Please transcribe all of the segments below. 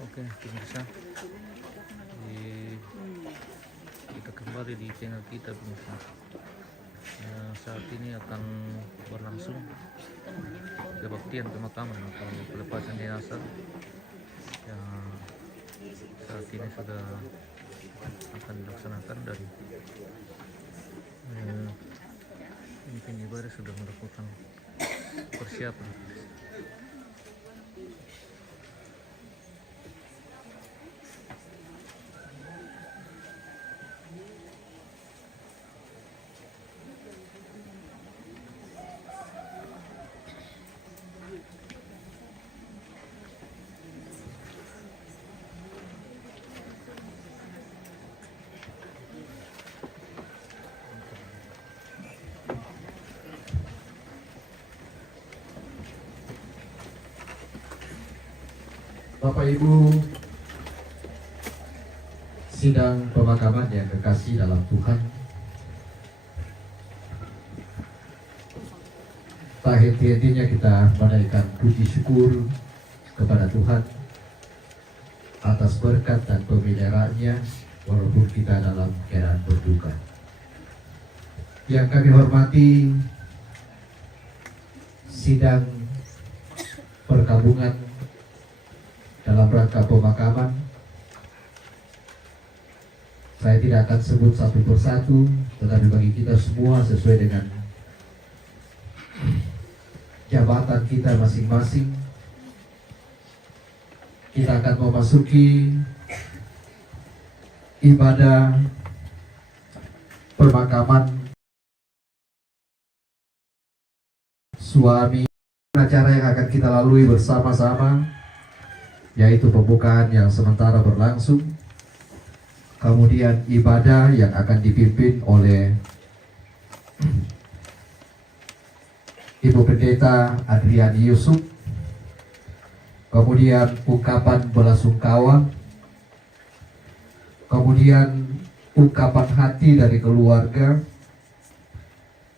Oke, pemirsa, kita kembali di channel kita, pemirsa. Saat ini akan berlangsung kebaktian pemakaman atau pelepasan jenazah yang saat ini sudah akan dilaksanakan dari pemimpin ibadah sudah melakukan persiapan. Bapak Ibu, sidang pemakaman yang kekasih dalam Tuhan, tak henti-hentinya kita menaikkan puji syukur kepada Tuhan atas berkat dan pemeliharaannya walaupun kita dalam keadaan berduka. Yang kami hormati sidang perkabungan dalam rangka pemakaman, saya tidak akan sebut satu persatu, tetapi bagi kita semua sesuai dengan jabatan kita masing-masing, kita akan memasuki ibadah pemakaman suami. Acara yang akan kita lalui bersama-sama yaitu pembukaan yang sementara berlangsung, kemudian ibadah yang akan dipimpin oleh Ibu Pendeta Adriani Yusuf, kemudian ungkapan belasungkawa, kemudian ungkapan hati dari keluarga,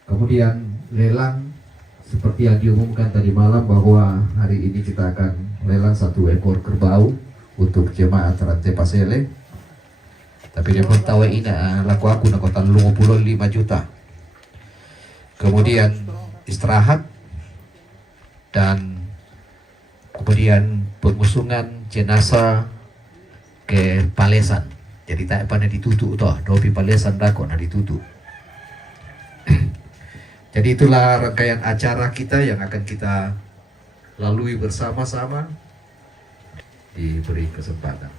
kemudian lelang seperti yang diumumkan tadi malam bahwa hari ini kita akan lelang 1 ekor kerbau untuk jemaat Rantai Pasele. Tapi dia pun tahu ini laku aku nak kota 55 juta. Kemudian istirahat dan kemudian pengusungan jenazah ke Palesan. Jadi tak pernah ditutup toh, dopi Palesan dah kok nak ditutup. Jadi itulah rangkaian acara kita yang akan kita lalui bersama-sama. Diberi kesempatan.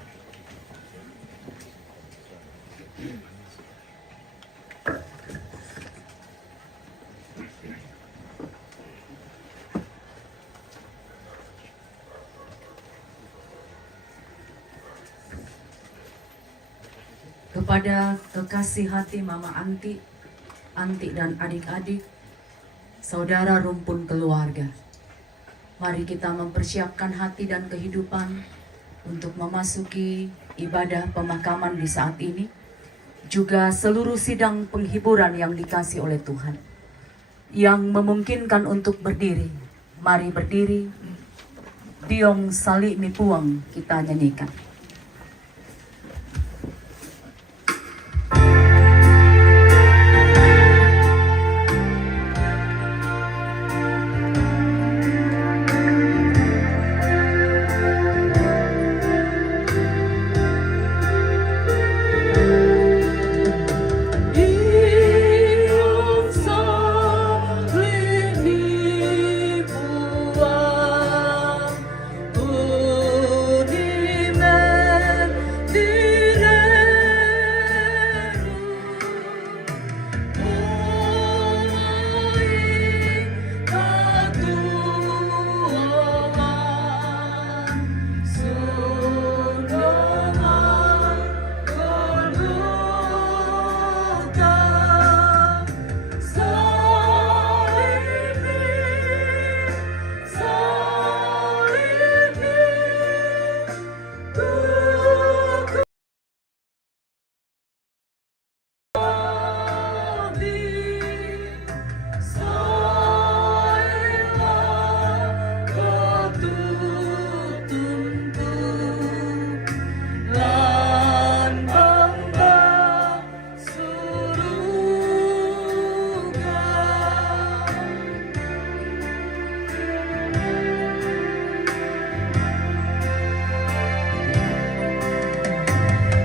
Kepada kekasih hati Mama Anti dan adik-adik, saudara rumpun keluarga, mari kita mempersiapkan hati dan kehidupan untuk memasuki ibadah pemakaman di saat ini, juga seluruh sidang penghiburan yang dikasih oleh Tuhan. Yang memungkinkan untuk berdiri, mari berdiri. Diong Sali Mipuang kita nyanyikan. Budi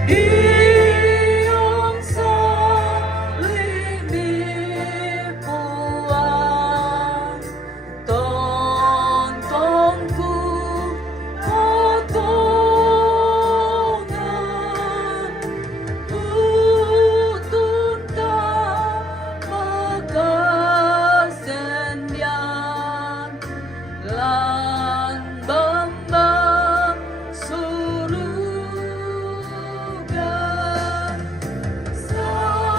Iyong salimi puang tongtongku potongan utun tak mekasendian lan bambang suruga saliki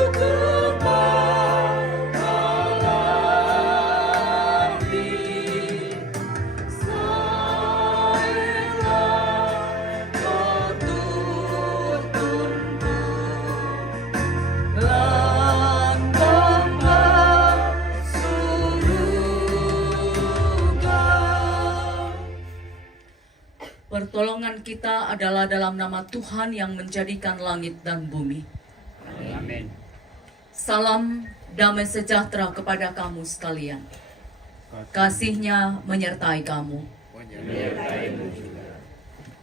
dukemang alami saelah kotutunku lan bambang suruga. Pertolongan kita adalah dalam nama Tuhan yang menjadikan langit dan bumi. Amin. Salam damai sejahtera kepada kamu sekalian. Kasih-Nya menyertai kamu.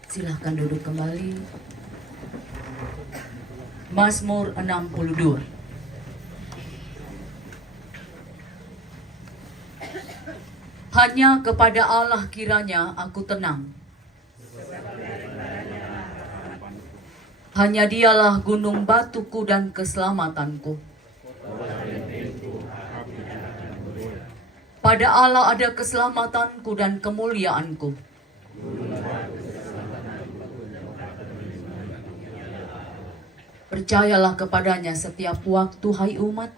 Silahkan duduk kembali. Mazmur 62. Hanya kepada Allah kiranya aku tenang. Hanya Dialah gunung batuku dan keselamatanku. Pada Allah ada keselamatanku dan kemuliaanku. Percayalah kepadanya setiap waktu, hai umat.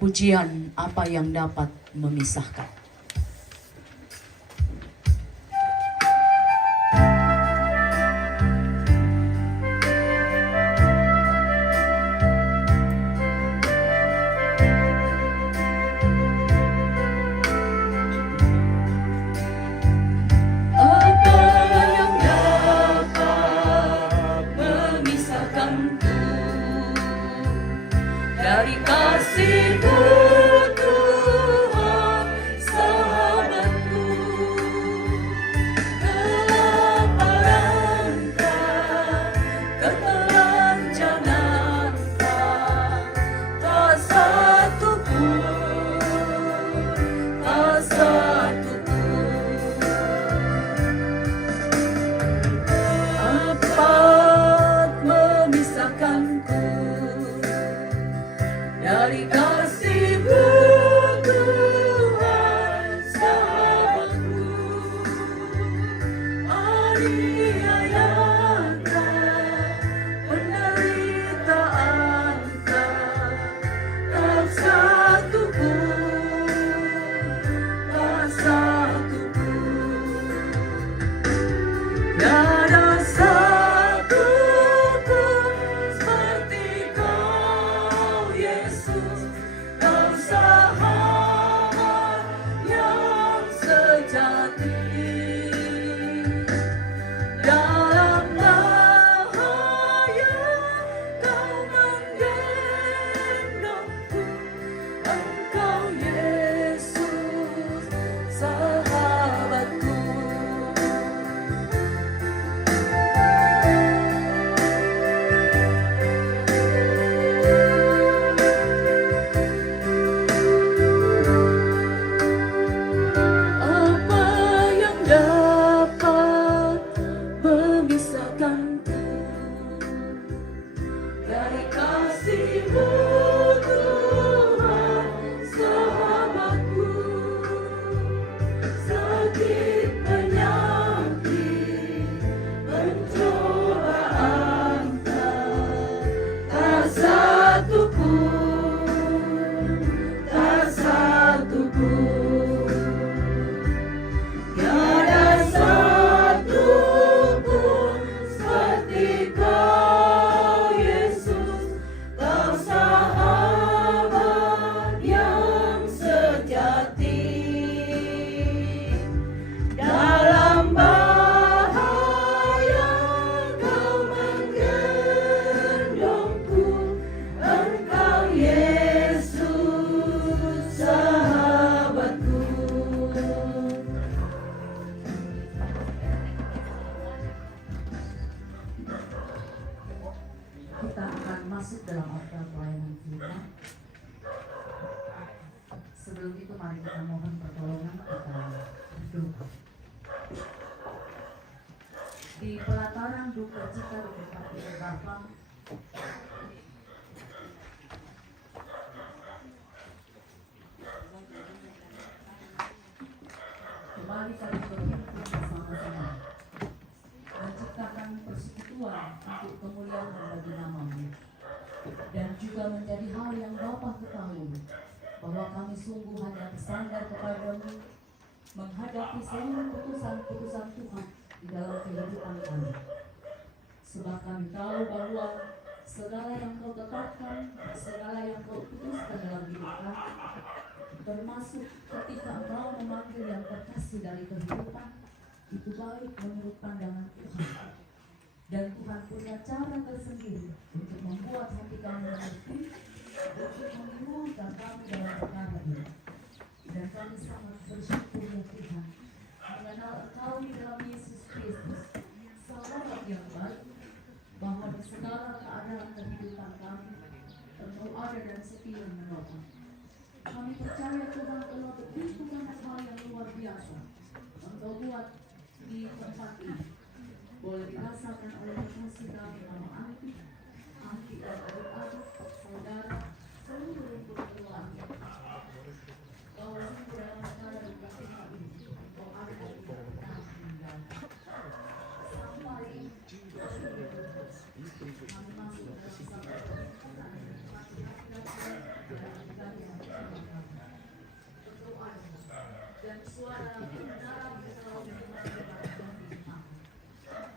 Pujian apa yang dapat memisahkan? Dari kasih-Mu Tuhan masuk dalam akta pelayanan kita. Sebelum itu mari kita mohon pertolongan, kita berdoa. Di pelataran duka cita di tempat ibu Bapa, kembali kami berkumpul bersama-sama menciptakan persekutuan untuk kemuliaan bagi nama-Mu, dan juga menjadi hal yang Bapa ketahui bahwa kami sungguh hanya bersandar kepada-Mu menghadapi seluruh putusan-putusan Tuhan di dalam kehidupan kami. Sebab kami tahu bahwa segala yang Kau tetapkan, segala yang Kau putuskan dalam hidup kami, termasuk ketika Engkau memanggil yang terkasih dari kehidupan, itu baik menurut pandangan Tuhan. Dan Tuhan punya cara tersendiri untuk membuat hati kami mengerti, untuk membingungkan kami dalam perkara ini. Dan kami sangat bersyukur ya Tuhan, mengenal Engkau di dalam Yesus Kristus, sahabat yang baik, bahwa di segala keadaan kehidupan kami, Engkau ada dan setia menolong. Kami percaya Tuhan telah begitu banyak hal yang luar biasa Engkau buat di tempat ini. Boleh dirasakan oleh kasih kami nama Anti dan adik-adik, saudara, seluruh keluarga. Bahwa sungguh dalam segala duka cita ini, Engkau ada di tengah tinggal. Sampai kami masuk dalam satu dan suara kebenaran selalu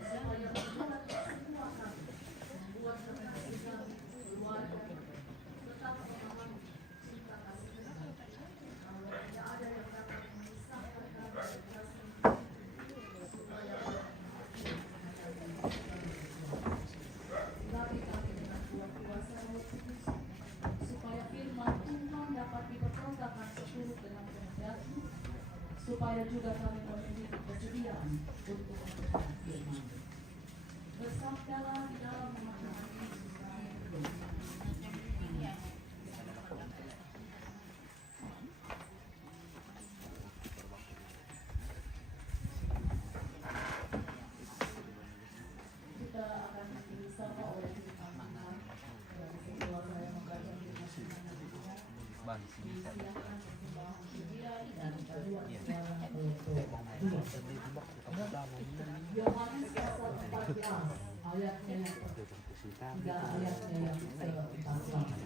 supaya membuat semua kami, membuat kami keluarga tetap memahami cinta kasih Tuhan. Kalau tidak ada yang dapat memisahkan kami dari kasih, supaya tapi kami dengan kuasa Roh Kudus, supaya firman Tuhan dapat diperkatakan seturut dengan kehendak-Mu, supaya juga kami memiliki kesediaan untuk mendengar firman. Bersabdalah di dalam nama Tuhan Yesus kami berdoa. Kita akan disapa oleh firman Tuhan. Dan setelah saya membaca firman Tuhan, disilakan sembahan sembilan dan kedua suara Yohanes pasal 14 ayatnya yang tiga ayatnya yang ke-14.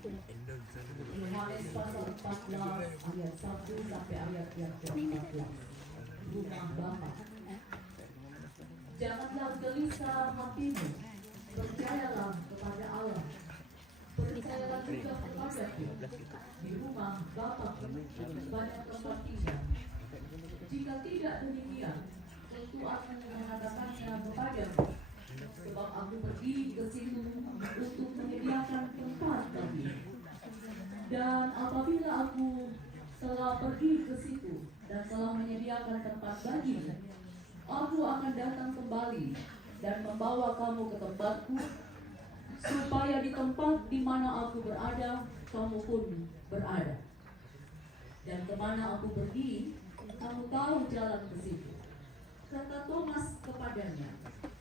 Yohanes pasal 14 ayat 1 sampai ayat yang ke-14. Rumah Bapa. Janganlah gelisah hatimu, percayalah kepada Allah, percayalah juga kepadaku. Di rumah Bapa banyak tempat tinggal. Jika tidak demikian, tentu aku mengatakannya kepadamu, sebab aku pergi ke situ untuk menyediakan tempat bagi. Dan apabila aku telah pergi ke situ dan telah menyediakan tempat bagi, aku akan datang kembali dan membawa kamu ke tempatku, supaya di tempat di mana aku berada, kamu pun berada. Dan kemana aku pergi, kamu tahu jalan ke situ. Kata Thomas kepadanya,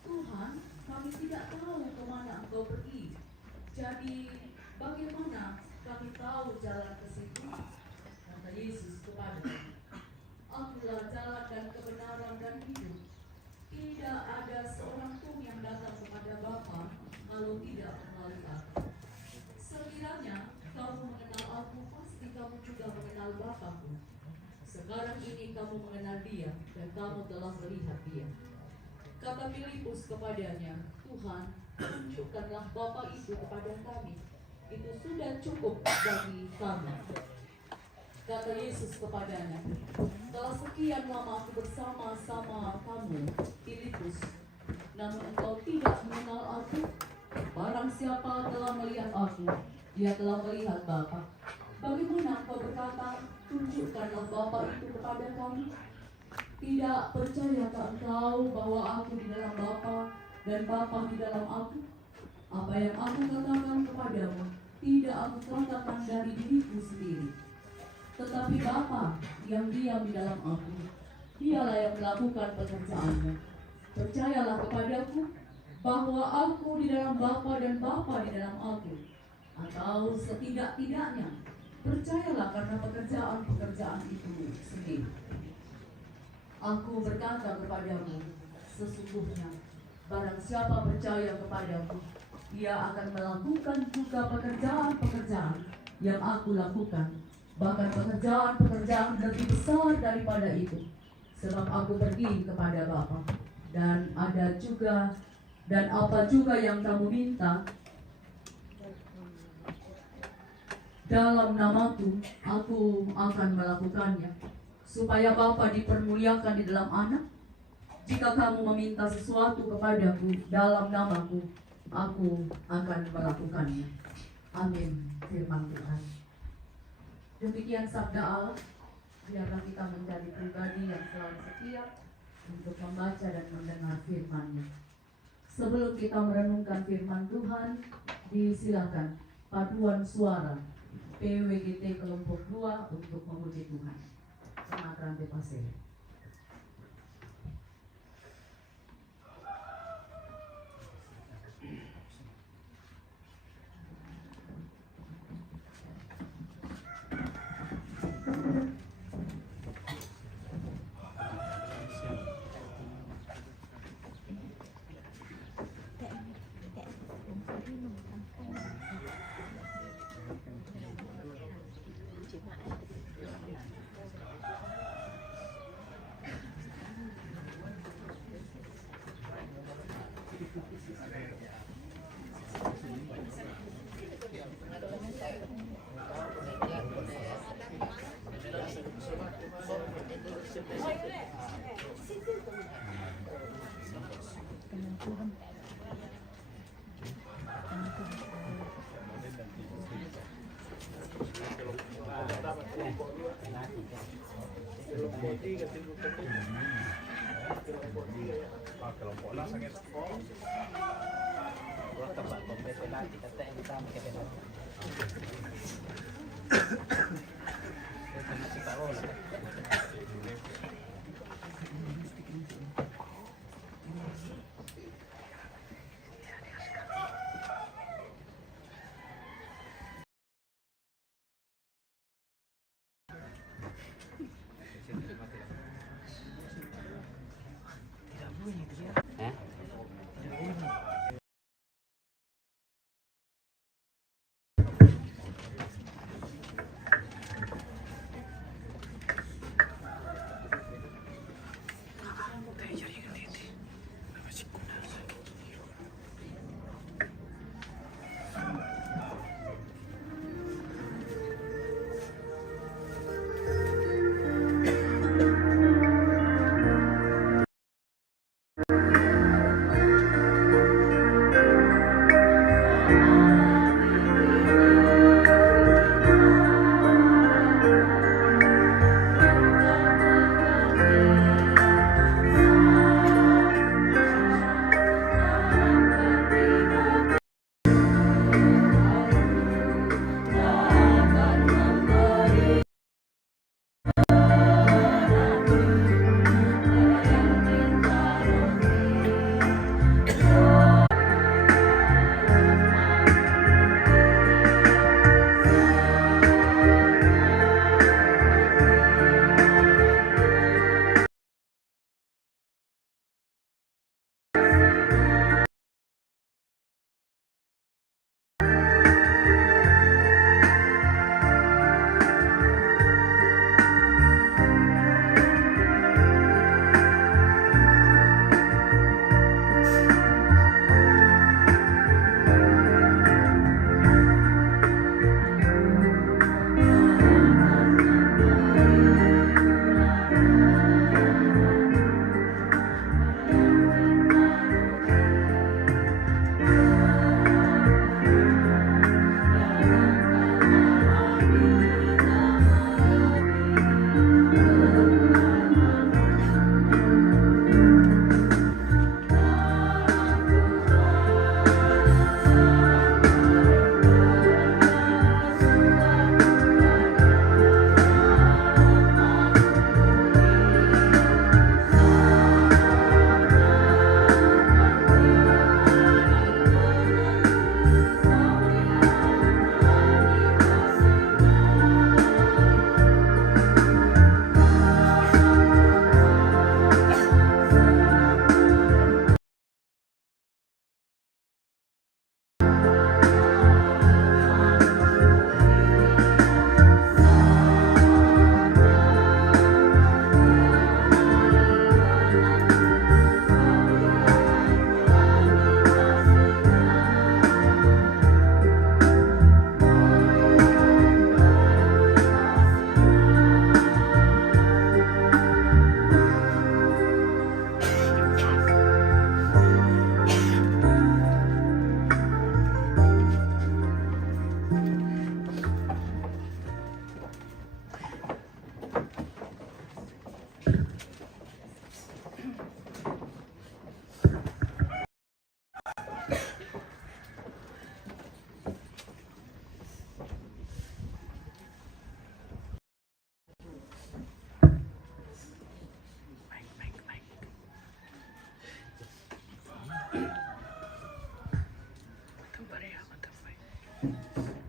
Tuhan, kami tidak tahu kemana Engkau pergi. Jadi bagaimana kami tahu jalan ke situ? Kata Yesus kepadanya, Akulah jalan dan kebenaran dan hidup. Tidak ada seorang pun yang datang kepada Bapa kalau tidak melalui aku. Sekiranya kamu mengenal aku, pasti kamu juga mengenal Bapa-Ku. Sekarang ini kamu mengenal Dia dan kamu telah melihat Dia. Kata Filipus kepadanya, Tuhan, tunjukkanlah Bapa itu kepada kami. Itu sudah cukup bagi kami. Kata Yesus kepadanya, telah sekian lama aku bersama-sama kamu, Filipus, namun engkau tidak mengenal aku. Barang siapa telah melihat aku, dia telah melihat Bapa. Bagaimana engkau berkata, tunjukkanlah Bapa itu kepada kami? Tidak percayakah engkau bahwa aku di dalam Bapa dan Bapa di dalam aku? Apa yang aku katakan kepadamu, tidak aku katakan dari diriku sendiri. Tetapi Bapa yang diam di dalam aku, dialah yang melakukan pekerjaannya. Percayalah kepadaku, bahwa aku di dalam Bapa dan Bapa di dalam aku. Atau setidak-tidaknya, percayalah karena pekerjaan-pekerjaan itu sendiri. Aku berkata kepadamu, sesungguhnya, barang siapa percaya kepadaku, ia akan melakukan juga pekerjaan-pekerjaan yang aku lakukan, bahkan pekerjaan-pekerjaan lebih besar daripada itu, sebab aku pergi kepada Bapa. Dan apa juga yang kamu minta dalam namaku, aku akan melakukannya, supaya Bapa dipermuliakan di dalam Anak. Jika kamu meminta sesuatu kepadaku dalam namaku, aku akan melakukannya. Amin. Firman Tuhan. Demikian sabda Allah. Biarlah kita menjadi pribadi yang selalu setia untuk membaca dan mendengar firman-Nya. Sebelum kita merenungkan firman Tuhan, disilakan paduan suara PWGT kelompok 2 untuk memuji Tuhan. Jemaat Rantai Pasir.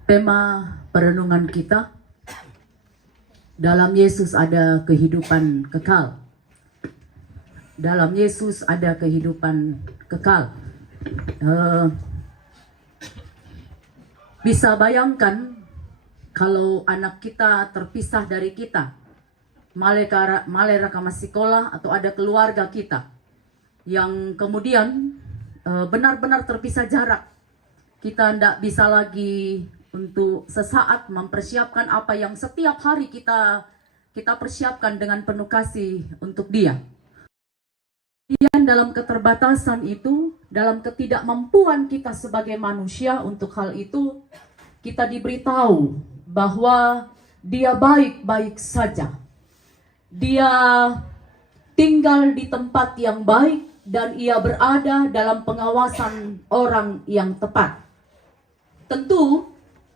Tema perenungan kita, dalam Yesus ada kehidupan kekal. Dalam Yesus ada kehidupan kekal. Bisa bayangkan kalau anak kita terpisah dari kita, malera kama sekolah, atau ada keluarga kita yang kemudian benar-benar terpisah jarak. Kita tidak bisa lagi untuk sesaat mempersiapkan apa yang setiap hari kita persiapkan dengan penuh kasih untuk dia. Dan dalam keterbatasan itu, dalam ketidakmampuan kita sebagai manusia untuk hal itu, kita diberitahu bahwa dia baik-baik saja. Dia tinggal di tempat yang baik dan ia berada dalam pengawasan orang yang tepat. Tentu,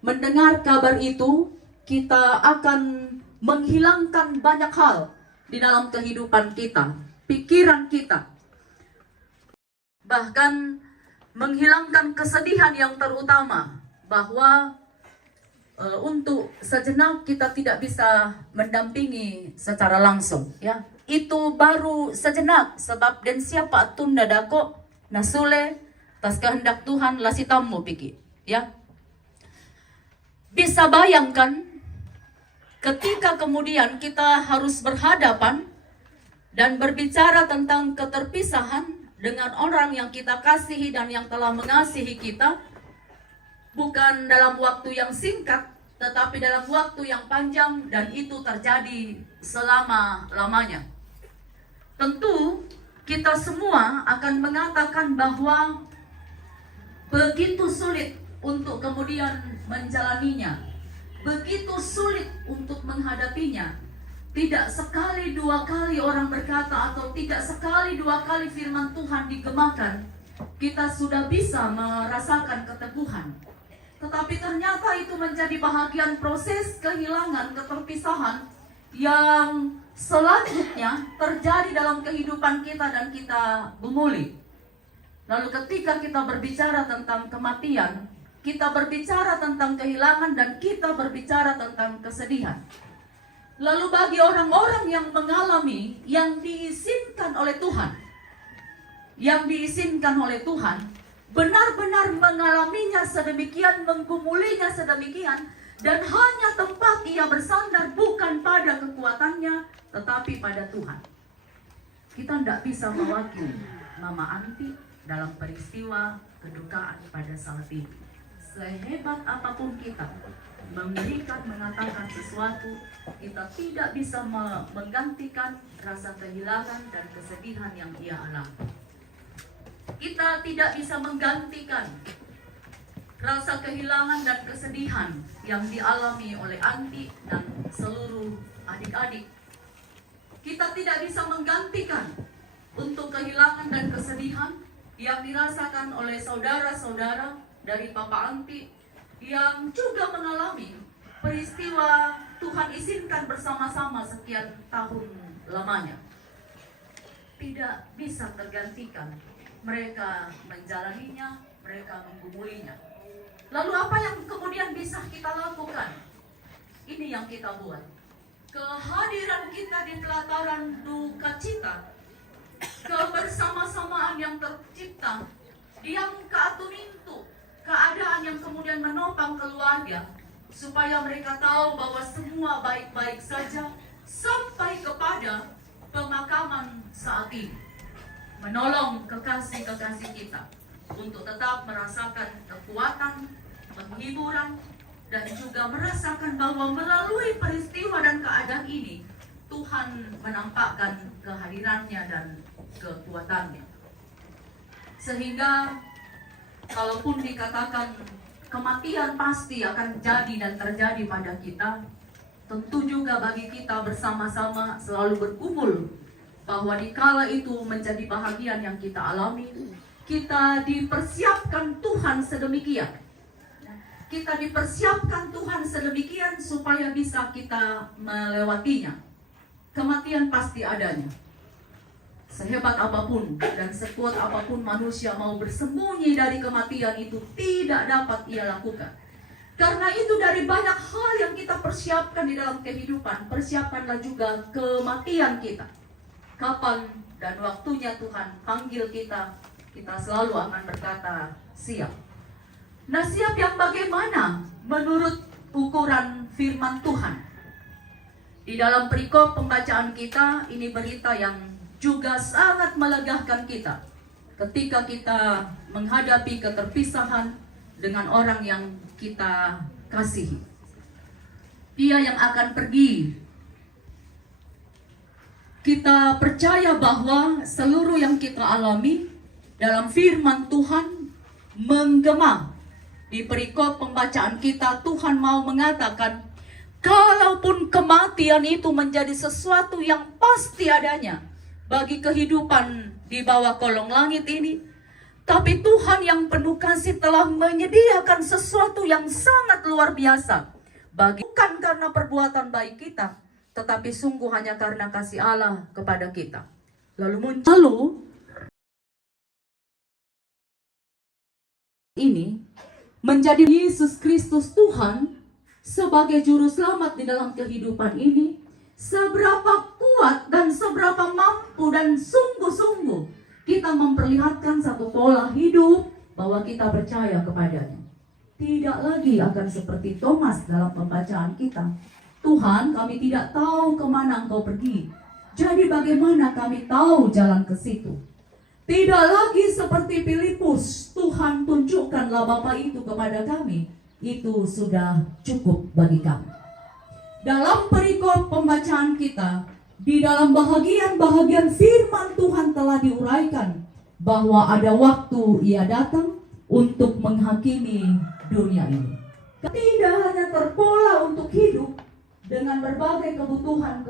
mendengar kabar itu, kita akan menghilangkan banyak hal di dalam kehidupan kita, pikiran kita. Bahkan menghilangkan kesedihan yang terutama, bahwa untuk sejenak kita tidak bisa mendampingi secara langsung. Ya, itu baru sejenak, sebab dan siapa tunda dako nasule tas kehendak Tuhan lasitamu pikir. Ya, bisa bayangkan ketika kemudian kita harus berhadapan dan berbicara tentang keterpisahan dengan orang yang kita kasihi dan yang telah mengasihi kita, bukan dalam waktu yang singkat, tetapi dalam waktu yang panjang, dan itu terjadi selama-lamanya. Tentu kita semua akan mengatakan bahwa begitu sulit untuk kemudian menjalaninya, begitu sulit untuk menghadapinya. Tidak sekali dua kali orang berkata, atau tidak sekali dua kali firman Tuhan digemakan, kita sudah bisa merasakan keteguhan. Tetapi ternyata itu menjadi bahagian proses kehilangan, keterpisahan yang selanjutnya terjadi dalam kehidupan kita dan kita gumuli. Lalu ketika kita berbicara tentang kematian, kita berbicara tentang kehilangan, dan kita berbicara tentang kesedihan. Lalu bagi orang-orang yang mengalami, yang diizinkan oleh Tuhan, benar-benar mengalaminya sedemikian, menggumulinya sedemikian, dan hanya tempat ia bersandar bukan pada kekuatannya, tetapi pada Tuhan. Kita tidak bisa mewakili Mama Anti dalam peristiwa kedukaan pada saat ini. Sehebat apapun kita mengatakan sesuatu, kita tidak bisa menggantikan rasa kehilangan dan kesedihan yang ia alami. Kita tidak bisa menggantikan rasa kehilangan dan kesedihan yang dialami oleh Anti dan seluruh adik-adik. Kita tidak bisa menggantikan untuk kehilangan dan kesedihan yang dirasakan oleh saudara-saudara dari Papa Anti yang juga mengalami peristiwa Tuhan izinkan bersama-sama sekian tahun lamanya. Tidak bisa tergantikan. Mereka menjalaninya, mereka menggumulinya. Lalu apa yang kemudian bisa kita lakukan? Ini yang kita buat. Kehadiran kita di pelataran duka cita, kebersama-samaan yang tercipta, yang keatunintu, keadaan yang kemudian menopang keluarga, supaya mereka tahu bahwa semua baik-baik saja sampai kepada pemakaman saat ini. Menolong kekasih-kekasih kita untuk tetap merasakan kekuatan, penghiburan, dan juga merasakan bahwa melalui peristiwa dan keadaan ini Tuhan menampakkan kehadirannya dan kekuatannya. Sehingga kalaupun dikatakan kematian pasti akan jadi dan terjadi pada kita, tentu juga bagi kita bersama-sama selalu bergumul bahwa dikala itu menjadi bahagian yang kita alami, kita dipersiapkan Tuhan sedemikian. Kita dipersiapkan Tuhan sedemikian supaya bisa kita melewatinya. Kematian pasti adanya. Sehebat apapun dan sekuat apapun manusia mau bersembunyi dari kematian itu, tidak dapat ia lakukan. Karena itu dari banyak hal yang kita persiapkan di dalam kehidupan, persiapkanlah juga kematian kita. Kapan dan waktunya Tuhan panggil kita, kita selalu akan berkata siap. Nah, siap yang bagaimana? Menurut ukuran firman Tuhan. Di dalam perikop pembacaan kita, ini berita yang juga sangat melegakan kita. Ketika kita menghadapi keterpisahan dengan orang yang kita kasihi. Dia yang akan pergi. Kita percaya bahwa seluruh yang kita alami dalam firman Tuhan menggema. Di perikop pembacaan kita, Tuhan mau mengatakan, kalaupun kematian itu menjadi sesuatu yang pasti adanya bagi kehidupan di bawah kolong langit ini, tapi Tuhan yang penuh kasih telah menyediakan sesuatu yang sangat luar biasa. Bukan karena perbuatan baik kita, tetapi sungguh hanya karena kasih Allah kepada kita. Lalu ini menjadi Yesus Kristus Tuhan sebagai juru selamat di dalam kehidupan ini, seberapa kuat dan seberapa mampu dan sungguh-sungguh kita memperlihatkan satu pola hidup bahwa kita percaya kepadanya. Tidak lagi akan seperti Thomas dalam pembacaan kita. Tuhan, kami tidak tahu kemana Engkau pergi. Jadi bagaimana kami tahu jalan ke situ? Tidak lagi seperti Filipus, Tuhan tunjukkanlah Bapa itu kepada kami. Itu sudah cukup bagi kami. Dalam perikop pembacaan kita, di dalam bahagian-bahagian firman Tuhan telah diuraikan bahwa ada waktu Ia datang untuk menghakimi dunia ini. Tidak hanya terpola untuk hidup dengan berbagai kebutuhan,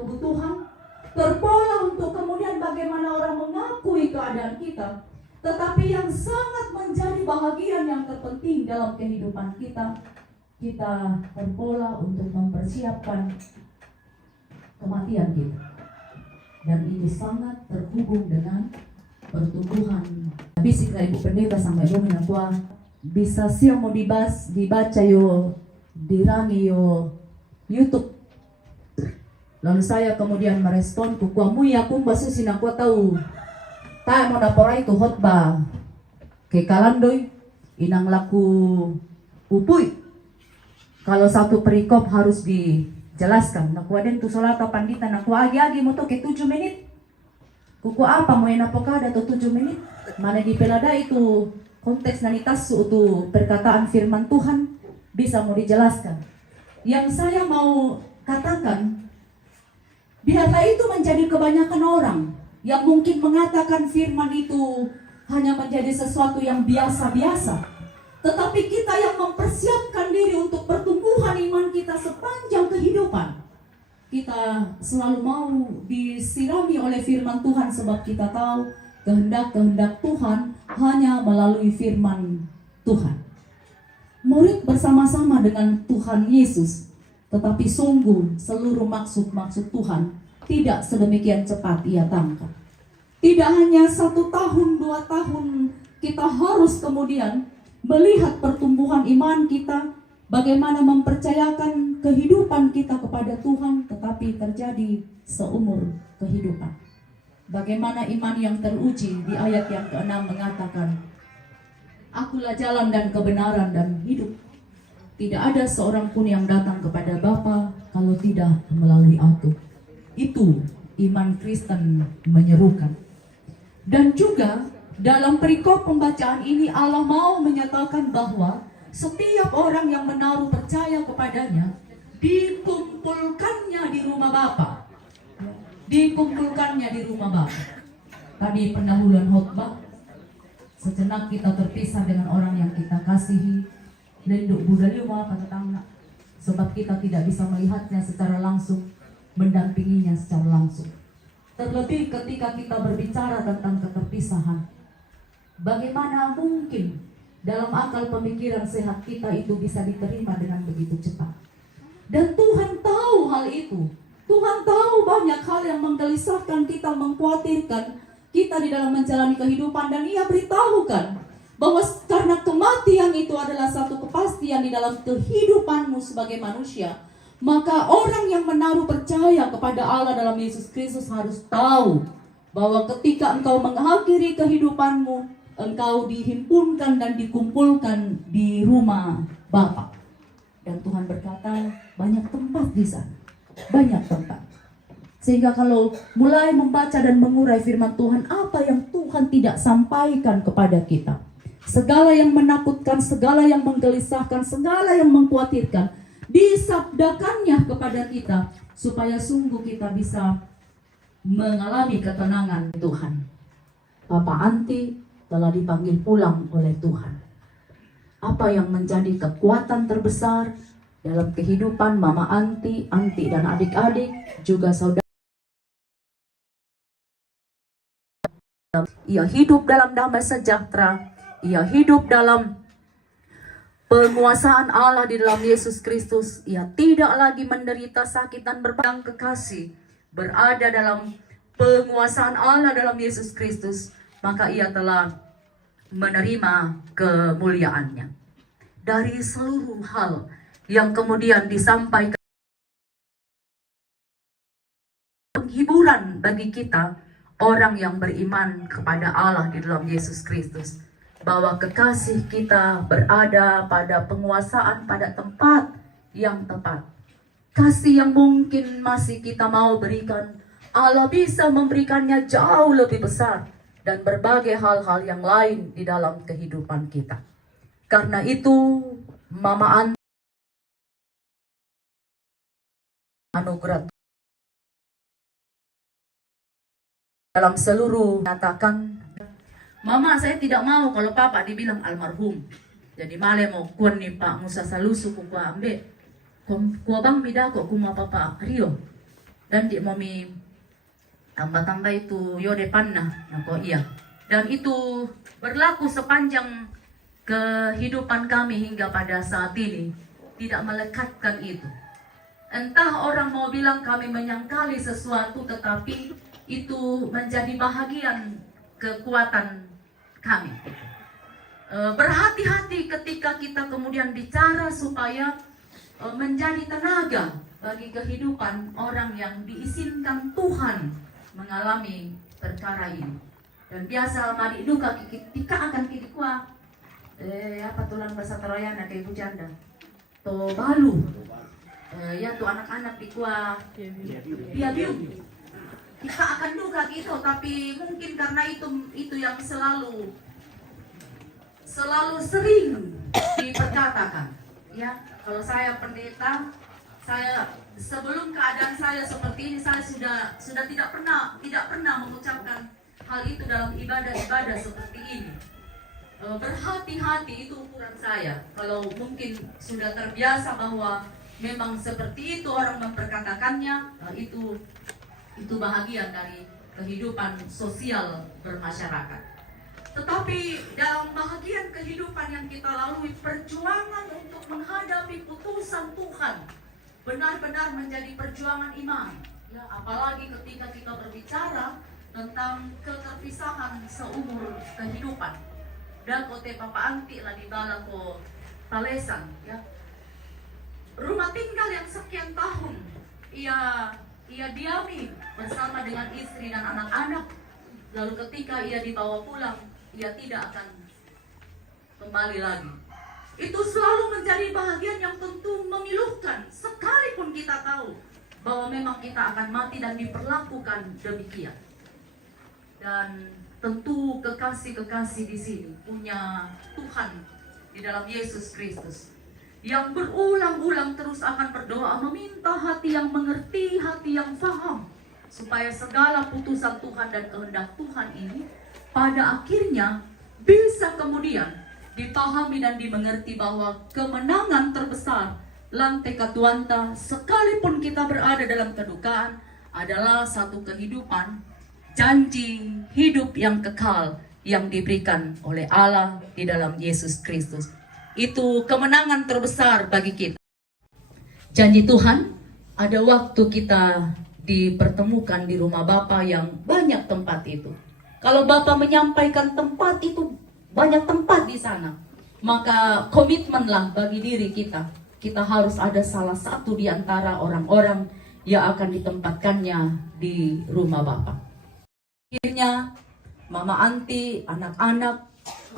terpola untuk kemudian bagaimana orang mengakui keadaan kita, tetapi yang sangat menjadi bahagian yang terpenting dalam kehidupan kita, kita terpola untuk mempersiapkan kematian kita. Dan itu sangat terhubung dengan pertumbuhan. Bisik lah Ibu Pendeta sampai dominan kuah bisa siang mau dibaca yo dirami yo YouTube. Lalu saya kemudian merespon kuamu ya pun basusin aku tahu tak mau dapora itu khotbah ke kalandoy inang laku upui. Kalau satu perikop harus dijelaskan. Nakuaden tu solata pandita naku agi-agi mo to ke 7 menit. Kuku apa mo enapokada to 7 menit. Mana di pelada itu konteks nanitas itu perkataan firman Tuhan bisa mau dijelaskan. Yang saya mau katakan, biarlah itu menjadi kebanyakan orang yang mungkin mengatakan firman itu hanya menjadi sesuatu yang biasa-biasa. Tetapi kita yang mempersiapkan diri untuk pertumbuhan iman kita sepanjang kehidupan. Kita selalu mau disirami oleh firman Tuhan sebab kita tahu kehendak-kehendak Tuhan hanya melalui firman Tuhan. Murid bersama-sama dengan Tuhan Yesus, tetapi sungguh seluruh maksud-maksud Tuhan tidak sedemikian cepat Ia tangkap. Tidak hanya 1 tahun, 2 tahun kita harus kemudian melihat pertumbuhan iman kita, bagaimana mempercayakan kehidupan kita kepada Tuhan, tetapi terjadi seumur kehidupan. Bagaimana iman yang teruji di ayat yang ke-6 mengatakan, Akulah jalan dan kebenaran dan hidup. Tidak ada seorang pun yang datang kepada Bapa kalau tidak melalui Aku. Itu iman Kristen menyerukan. Dan juga dalam perikop pembacaan ini Allah mau menyatakan bahwa setiap orang yang menaruh percaya kepadanya dikumpulkannya di rumah Bapa. Dikumpulkannya di rumah Bapa. Tadi pendahuluan khotbah, sejenak kita terpisah dengan orang yang kita kasihi. Lenduk budaliu malah tetangga. Sebab kita tidak bisa melihatnya secara langsung, mendampinginya secara langsung. Terlebih ketika kita berbicara tentang keterpisahan. Bagaimana mungkin dalam akal pemikiran sehat kita itu bisa diterima dengan begitu cepat? Dan Tuhan tahu hal itu. Tuhan tahu banyak hal yang menggelisahkan kita, mengkhawatirkan kita di dalam menjalani kehidupan. Dan Ia beritahukan bahwa karena kematian itu adalah satu kepastian di dalam kehidupanmu sebagai manusia, maka orang yang menaruh percaya kepada Allah dalam Yesus Kristus harus tahu bahwa ketika engkau mengakhiri kehidupanmu, engkau dihimpunkan dan dikumpulkan di rumah Bapa. Dan Tuhan berkata, banyak tempat di sana, banyak tempat. Sehingga kalau mulai membaca dan mengurai firman Tuhan, apa yang Tuhan tidak sampaikan kepada kita, segala yang menakutkan, segala yang menggelisahkan, segala yang mengkhawatirkan, disabdakannya kepada kita, supaya sungguh kita bisa mengalami ketenangan Tuhan. Bapak Anti telah dipanggil pulang oleh Tuhan. Apa yang menjadi kekuatan terbesar dalam kehidupan Mama Anti, Anti dan adik-adik, juga saudara, ia hidup dalam damai sejahtera, ia hidup dalam penguasaan Allah di dalam Yesus Kristus. Ia tidak lagi menderita sakit dan berbang kekasih, berada dalam penguasaan Allah dalam Yesus Kristus. Maka ia telah menerima kemuliaannya. Dari seluruh hal yang kemudian disampaikan, penghiburan bagi kita orang yang beriman kepada Allah di dalam Yesus Kristus, bahwa kekasih kita berada pada penguasaan pada tempat yang tepat. Kasih yang mungkin masih kita mau berikan, Allah bisa memberikannya jauh lebih besar, dan berbagai hal-hal yang lain di dalam kehidupan kita. Karena itu, Mama Anti anugerah dalam seluruh katakan, Mama, saya tidak mau kalau Papa dibilang almarhum. Jadi male mau kuan ni Pak Musa salusu ku kuah ambe. Kuah bang mida kok kuma Papa Rio. Dan dia mau mi tambah-tambah itu yode panna. Nah kok iya. Dan itu berlaku sepanjang kehidupan kami hingga pada saat ini. Tidak melekatkan itu. Entah orang mau bilang kami menyangkali sesuatu, tetapi itu menjadi bahagian kekuatan kami. Berhati-hati ketika kita kemudian bicara supaya menjadi tenaga bagi kehidupan orang yang diizinkan Tuhan mengalami perkara ini. Dan biasa mari duka ketika akan kikikwa apa tulang bahasa Terayana kayak ibu janda to balu ya tuh anak-anak dikwa biu. Kita akan duga gitu, tapi mungkin karena itu yang selalu sering diperkatakan. Ya, kalau saya pendeta, saya sebelum keadaan saya seperti ini, saya sudah tidak pernah mengucapkan hal itu dalam ibadah-ibadah seperti ini. Berhati-hati itu ukuran saya. Kalau mungkin sudah terbiasa bahwa memang seperti itu orang memperkatakannya, itu bahagian dari kehidupan sosial bermasyarakat. Tetapi dalam bahagian kehidupan yang kita lalui, perjuangan untuk menghadapi putusan Tuhan benar-benar menjadi perjuangan iman. Ya, apalagi ketika kita berbicara tentang keterpisahan seumur kehidupan. Dan kote Papa Anti lah di bala ko Talesan, ya. Rumah tinggal yang sekian tahun ia diami bersama dengan istri dan anak-anak. Lalu ketika ia dibawa pulang, ia tidak akan kembali lagi. Itu selalu menjadi bahagian yang tentu memilukan, sekalipun kita tahu bahwa memang kita akan mati dan diperlakukan demikian. Dan tentu kekasih-kekasih di sini punya Tuhan di dalam Yesus Kristus, yang berulang-ulang terus akan berdoa meminta hati yang mengerti, hati yang faham, supaya segala putusan Tuhan dan kehendak Tuhan ini pada akhirnya bisa kemudian dipahami dan dimengerti bahwa kemenangan terbesar lantai katuanta, sekalipun kita berada dalam kedukaan, adalah satu kehidupan, janji hidup yang kekal yang diberikan oleh Allah di dalam Yesus Kristus. Itu kemenangan terbesar bagi kita. Janji Tuhan, ada waktu kita dipertemukan di rumah Bapa yang banyak tempat itu. Kalau Bapa menyampaikan tempat itu banyak tempat di sana. Maka komitmenlah bagi diri kita. Kita harus ada salah satu di antara orang-orang yang akan ditempatkannya di rumah Bapa. Akhirnya, Mama Anti, anak-anak,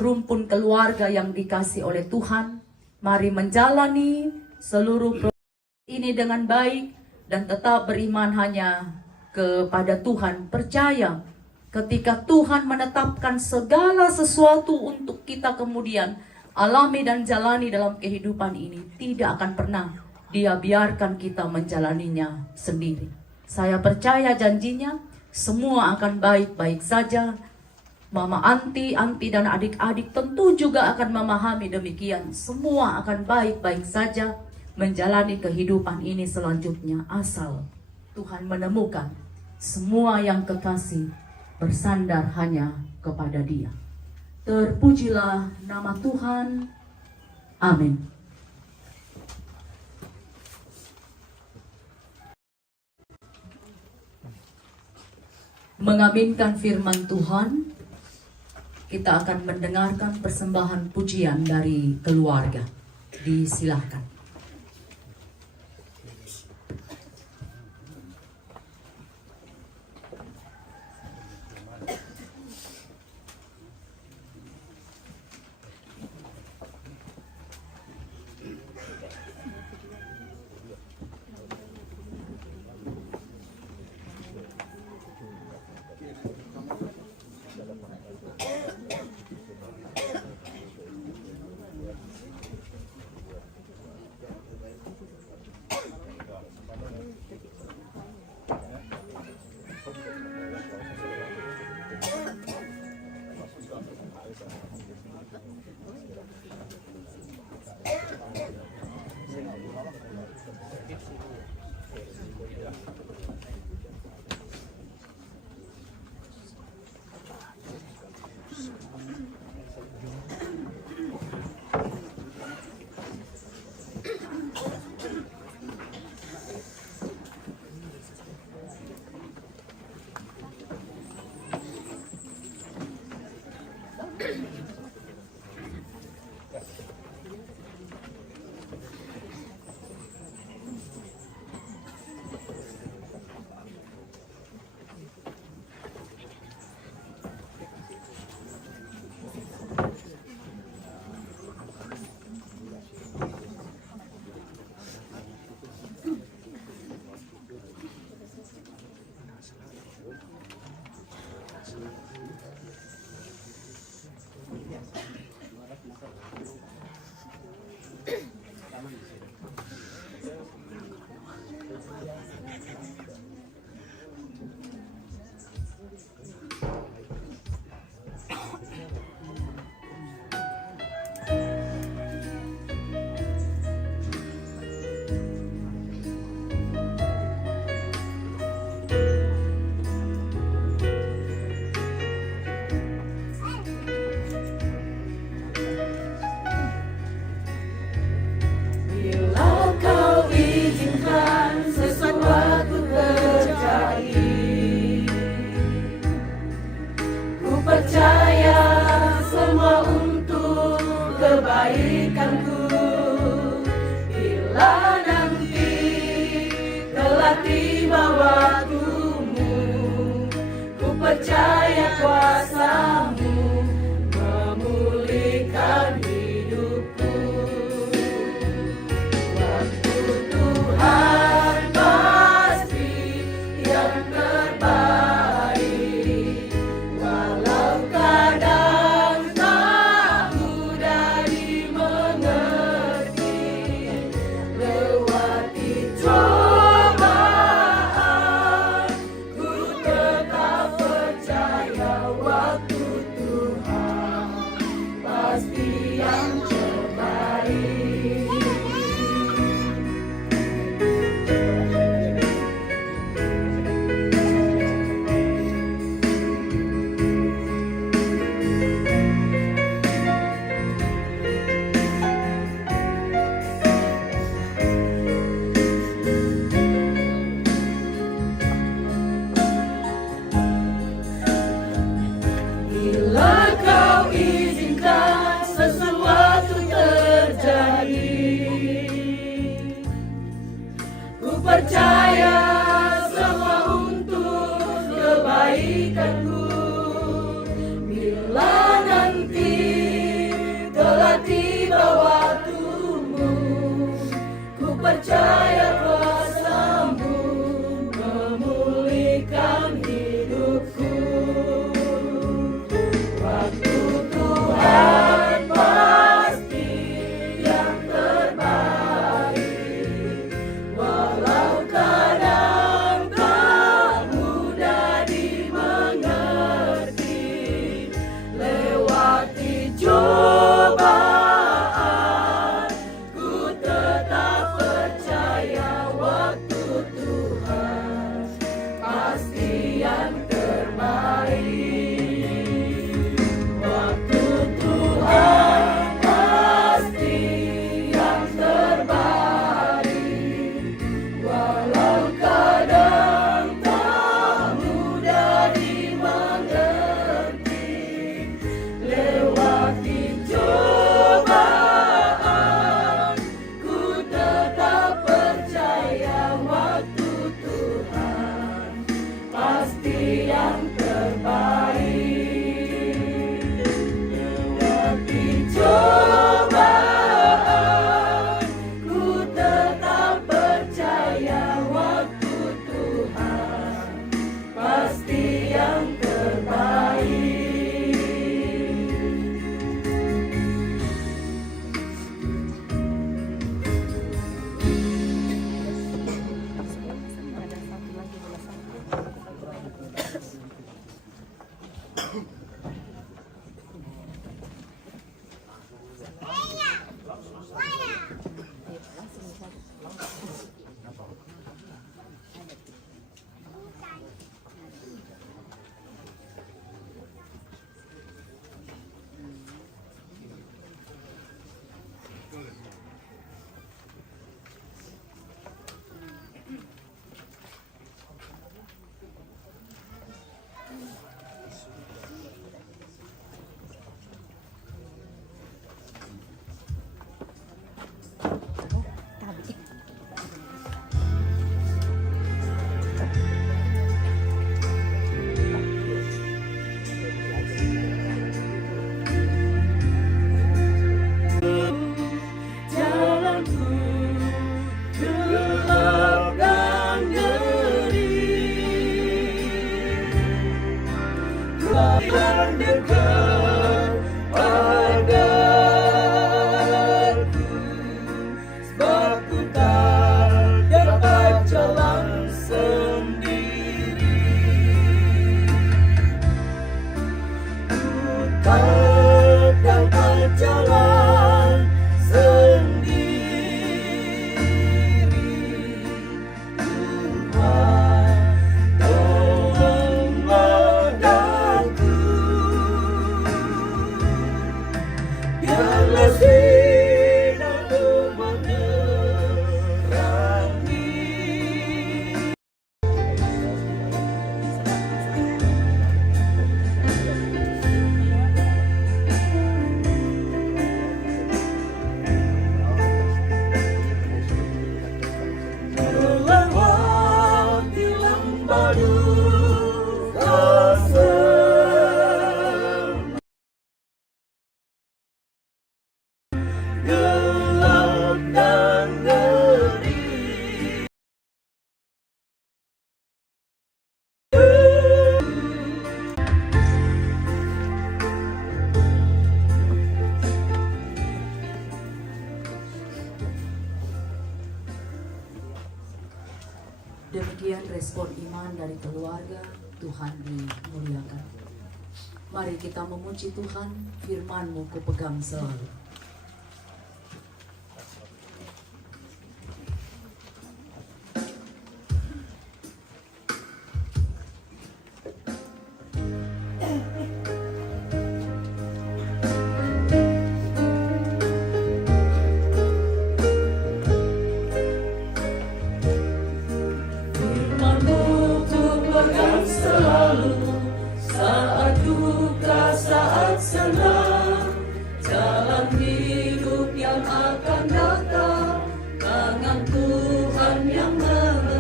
rumpun keluarga yang dikasih oleh Tuhan, mari menjalani seluruh proses ini dengan baik dan tetap beriman hanya kepada Tuhan. Percaya ketika Tuhan menetapkan segala sesuatu untuk kita kemudian alami dan jalani dalam kehidupan ini, tidak akan pernah Dia biarkan kita menjalaninya sendiri. Saya percaya janjinya semua akan baik-baik saja. Mama Anti dan adik-adik tentu juga akan memahami demikian. Semua akan baik-baik saja menjalani kehidupan ini selanjutnya, asal Tuhan menemukan semua yang kekasih bersandar hanya kepada Dia. Terpujilah nama Tuhan. Amin. Mengaminkan firman Tuhan, kita akan mendengarkan persembahan pujian dari keluarga. Disilahkan. percaya semua untuk kebaikanku. Bila nanti telah tiba waktumu, ku percaya kuasamu memulihkan hidupku. Waktu Tuhan pasti yang terbaik, walau kadang tak mudah dimengerti. Lewati cobaan, ku tetap percaya waktu Tuhan pasti yang terbaik. Waktu Tuhan pasti yang terbaik, walau kadang tak mudah dimengerti. Lewati cobaan, ku tetap percaya waktu Tuhan pasti yang terbaik. Lewati cobaan, ku tetap percaya waktu Tuhan pasti yang terbaik. Jalanku gelap dan geriang, ku akan dekat padaku, sebab ku tak dapat jalan sendiri. Ku tak dapat jalan sendiri. Tuhan, tolonglah aku, biarlah sinarmu menerangi. Melewati lembah duka gelap dan ngeri. Demikian respon iman dari keluarga. Tuhan dimuliakan. Mari kita memuji Tuhan. Firman-Mu kupegang selalu. Firman-Mu ku pegang selalu, saat duka, saat senang. Jalan hidup yang akan datang, tangan Tuhan yang menentukan.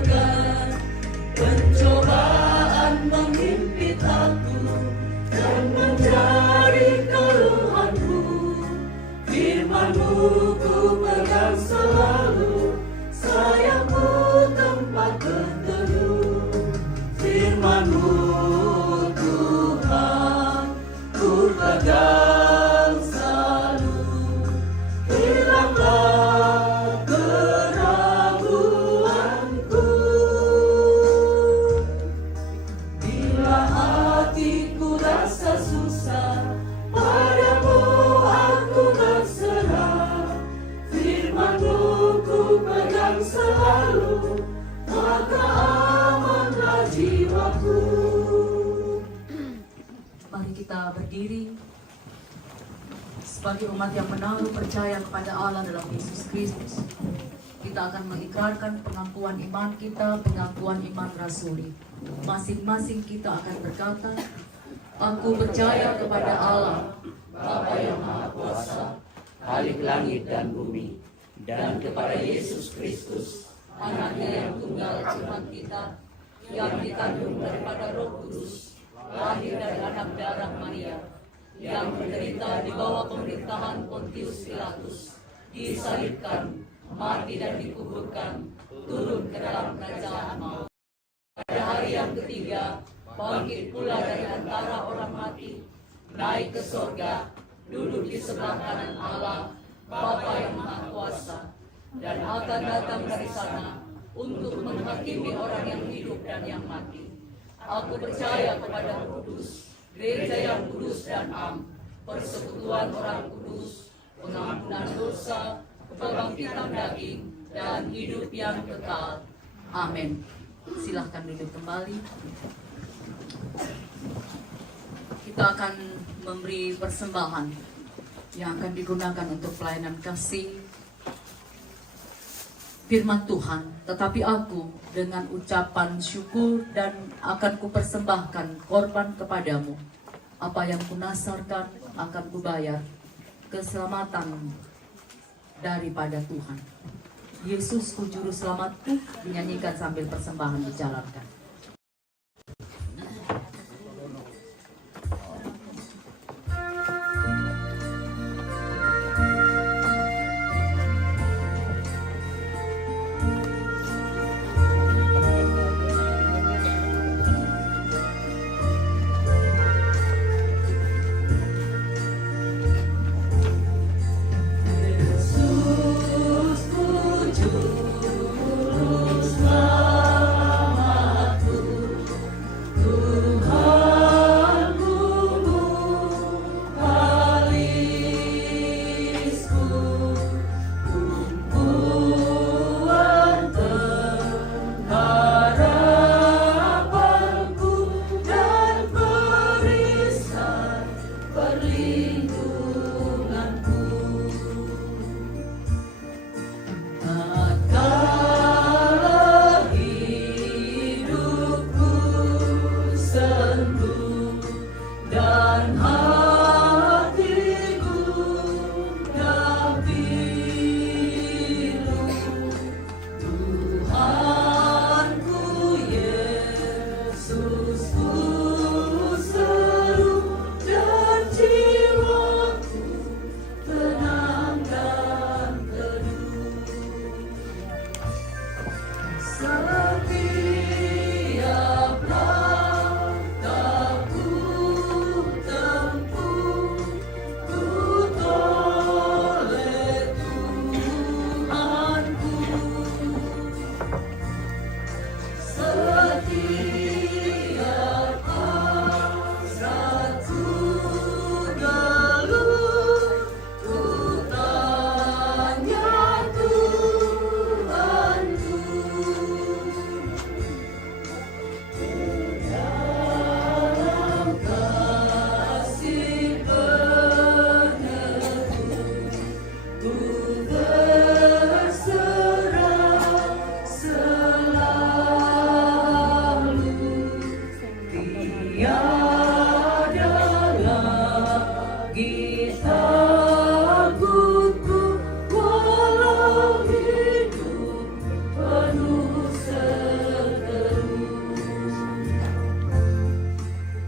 sebagai umat yang menaruh percaya kepada Allah dalam Yesus Kristus, kita akan mengikrarkan pengakuan iman kita, pengakuan iman rasuli. Masing-masing kita akan berkata, aku percaya kepada Allah, Bapa yang Maha Kuasa, Khalik langit dan bumi, dan kepada Yesus Kristus, Anaknya yang tunggal Tuhan kita, yang dikandung daripada Roh Kudus, lahir dari anak darah Maria, yang menderita di bawah pemerintahan Pontius Pilatus, disalibkan, mati dan dikuburkan, turun ke dalam kerajaan maut. Pada hari yang ketiga, bangkit pula dari antara orang mati, naik ke sorga, duduk di sebelah kanan Allah, Bapa yang Maha Kuasa, dan akan datang dari sana untuk menghakimi orang yang hidup dan yang mati. Aku percaya kepada Roh Kudus, gereja yang kudus dan am, persekutuan orang kudus, pengampunan dosa, kebangkitan daging, dan hidup yang kekal. amin. Silahkan duduk kembali. Kita akan memberi persembahan yang akan digunakan untuk pelayanan kasih firman Tuhan. Tetapi aku dengan ucapan syukur dan akan kupersembahkan korban kepadamu. Apa yang kunasarkan akan kubayar keselamatan daripada Tuhan. Yesusku juru selamatku, dinyanyikan sambil persembahan dijalankan.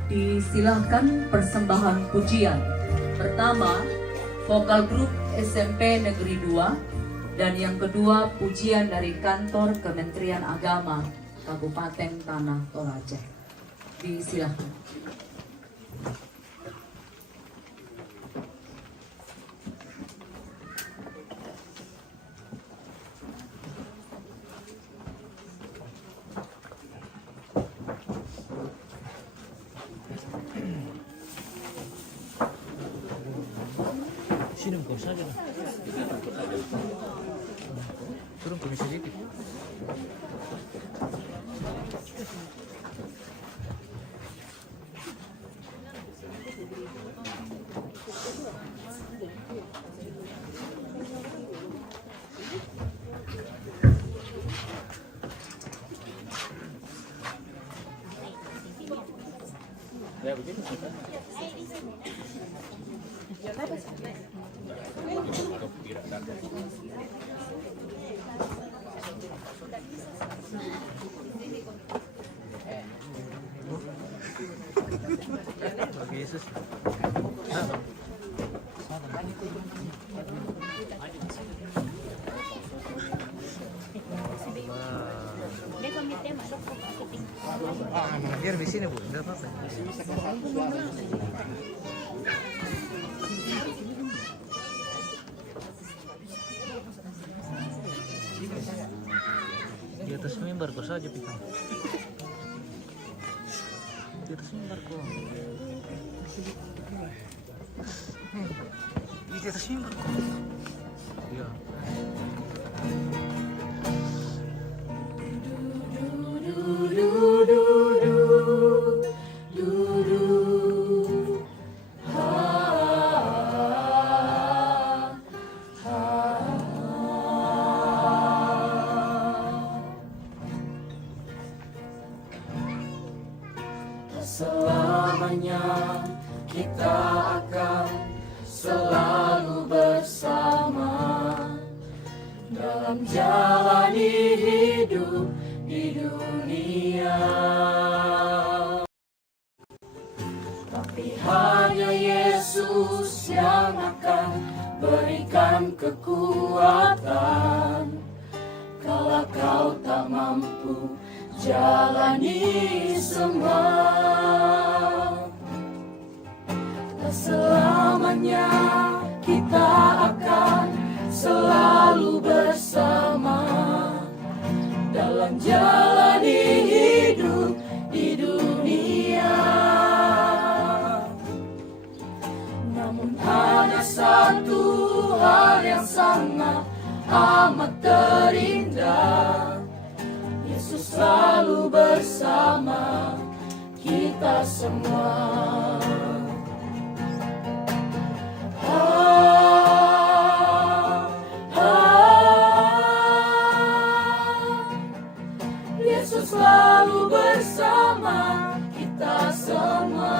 Disilahkan persembahan pujian. Pertama, vokal grup SMP Negeri 2, dan yang kedua pujian dari kantor Kementerian Agama Kabupaten Tanah Toraja. Disilahkan. Sini kau saja lah. Turun ke sedikit. Bagi Yesus. Biar di sini Bu, enggak apa-apa. Di atas mimbar kau saja Pika. Di atas mimbar kau. Di atas mimbar kau. Iya. Selamanya kita akan selalu bersama dalam jalani hidup di dunia. Tapi hanya Yesus yang akan berikan kekuatan kalau kau tak mampu jalani semua. Tak selamanya kita akan selalu bersama dalam jalani hidup di dunia. Namun ada satu hal yang sangat amat terindah, Yesus selalu bersama kita semua. Yesus selalu bersama kita semua.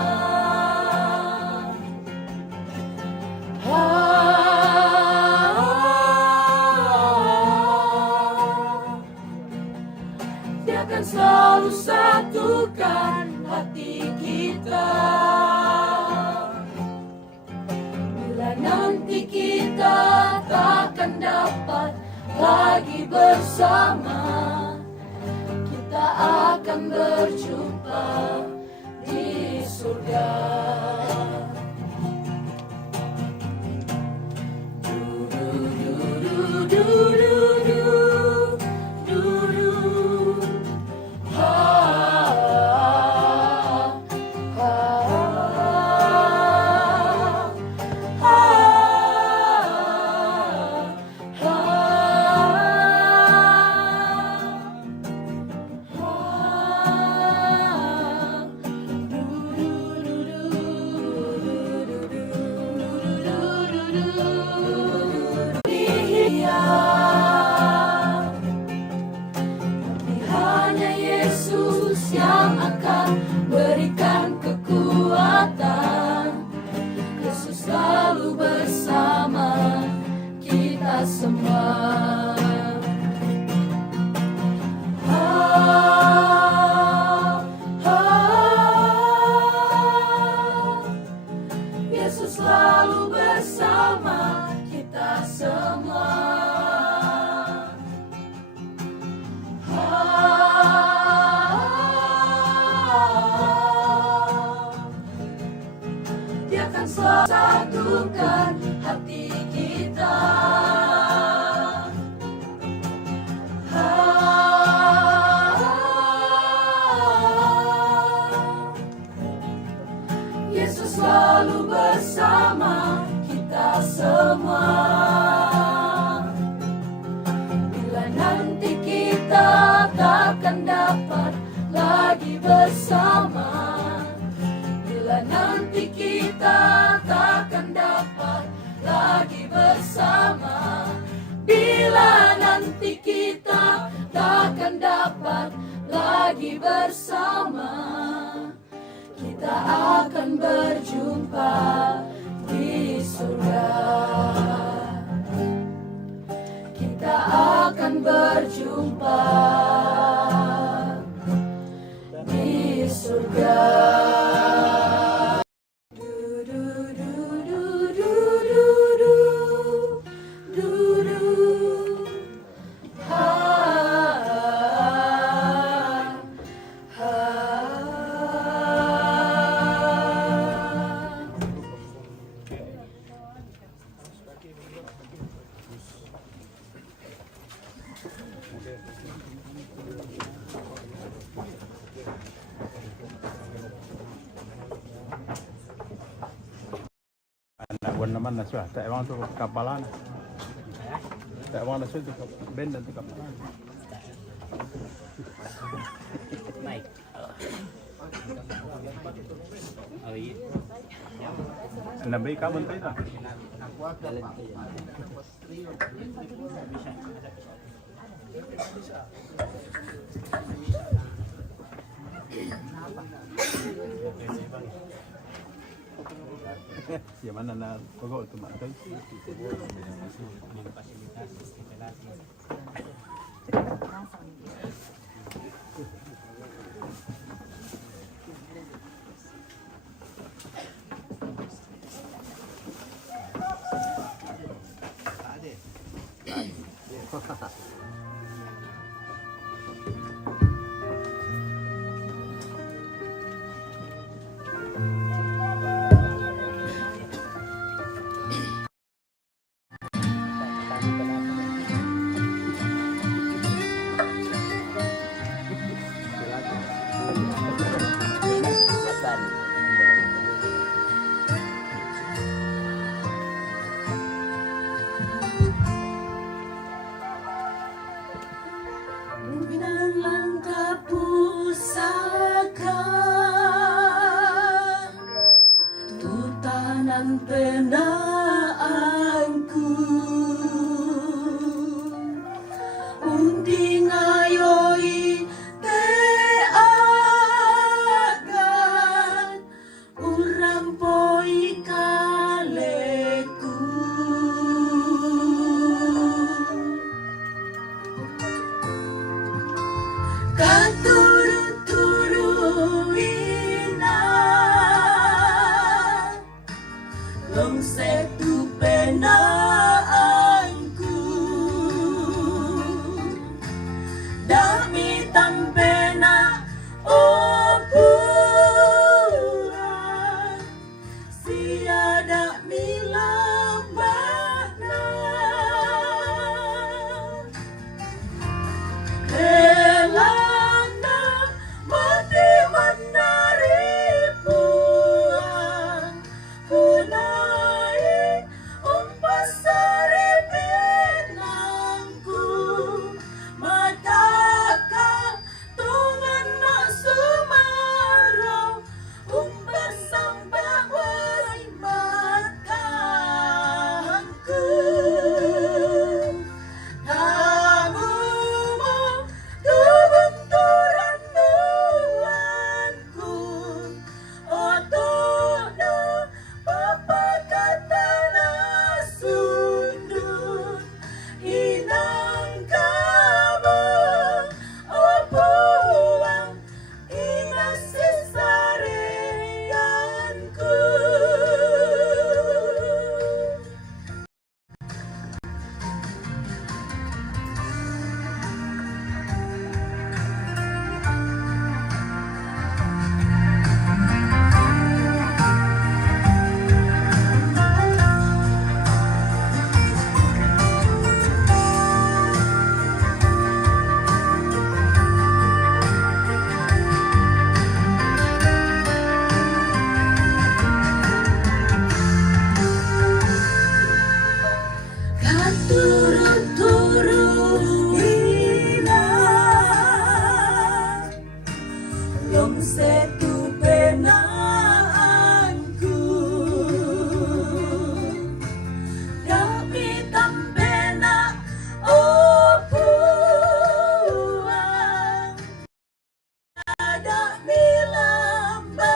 Dia akan selalu satukan hati kita. Bila nanti kita takkan dapat lagi bersama, kita akan berjumpa di surga. Hanya Yesus yang akan berikan kekuatan. Yesus selalu bersama kita semua. Yesus selalu bersama kita semua. Dia akan selalu satukan hati kita. Yesus selalu bersama kita semua. Bila nanti kita takkan dapat lagi bersama, bila nanti kita takkan dapat lagi bersama, bila nanti kita takkan dapat lagi bersama, kita akan berjumpa di surga. Kita akan berjumpa di surga. Buwan naman na siya. Taiwan tu kapalan. Taiwan na siya tu benda tu kapalan. Naik. Oh iya. Nabi ka man tayo. Ya mana na pagod tumatay. Pimpinan langkah pusaka, tutanan penaanku, undi ngayoi teagan, urampoi kaleku. Katuru-turu ina long setu penaanku dami tampena opuran siada milambana Elana mati menari puang kunai umpasari pinangku mataka tungan nak sumarau umpas sampai wai makanku. Kamu kebenturan nuanku otono papa kata nasundun inang kamu opuang inasisarianku. Katuru-turu ina long setu penaanku dami tampena opuang ada milambana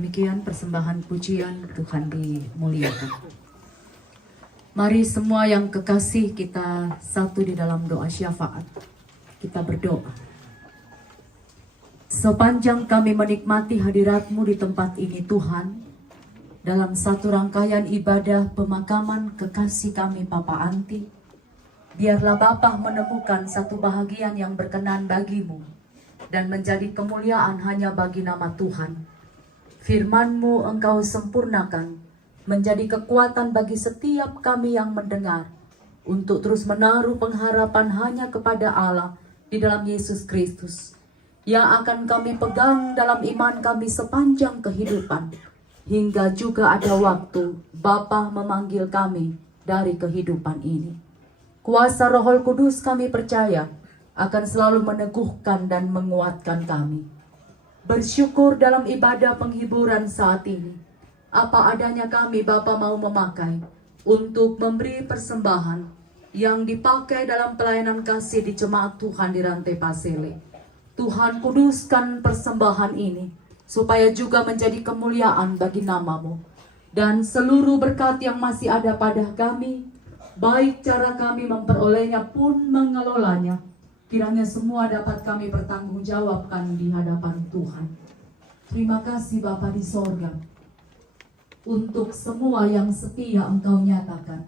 demikian persembahan pujian Tuhan dimuliakan. Mari semua yang kekasih kita satu di dalam doa syafaat. Kita berdoa. Sepanjang kami menikmati hadirat-Mu di tempat ini Tuhan, dalam satu rangkaian ibadah pemakaman kekasih kami Papa Anti, biarlah Bapa menemukan satu bahagian yang berkenan bagi-Mu dan menjadi kemuliaan hanya bagi nama Tuhan. Firman-Mu Engkau sempurnakan menjadi kekuatan bagi setiap kami yang mendengar untuk terus menaruh pengharapan hanya kepada Allah di dalam Yesus Kristus yang akan kami pegang dalam iman kami sepanjang kehidupan hingga juga ada waktu Bapa memanggil kami dari kehidupan ini. Kuasa Roh Kudus kami percaya akan selalu meneguhkan dan menguatkan kami. Bersyukur dalam ibadah penghiburan saat ini. Apa adanya kami Bapa mau memakai untuk memberi persembahan yang dipakai dalam pelayanan kasih di jemaat Tuhan di Rantai Pasele. Tuhan kuduskan persembahan ini supaya juga menjadi kemuliaan bagi nama-Mu. Dan seluruh berkat yang masih ada pada kami, baik cara kami memperolehnya pun mengelolanya, kiranya semua dapat kami bertanggungjawabkan di hadapan Tuhan. Terima kasih Bapa di sorga, untuk semua yang setia Engkau nyatakan.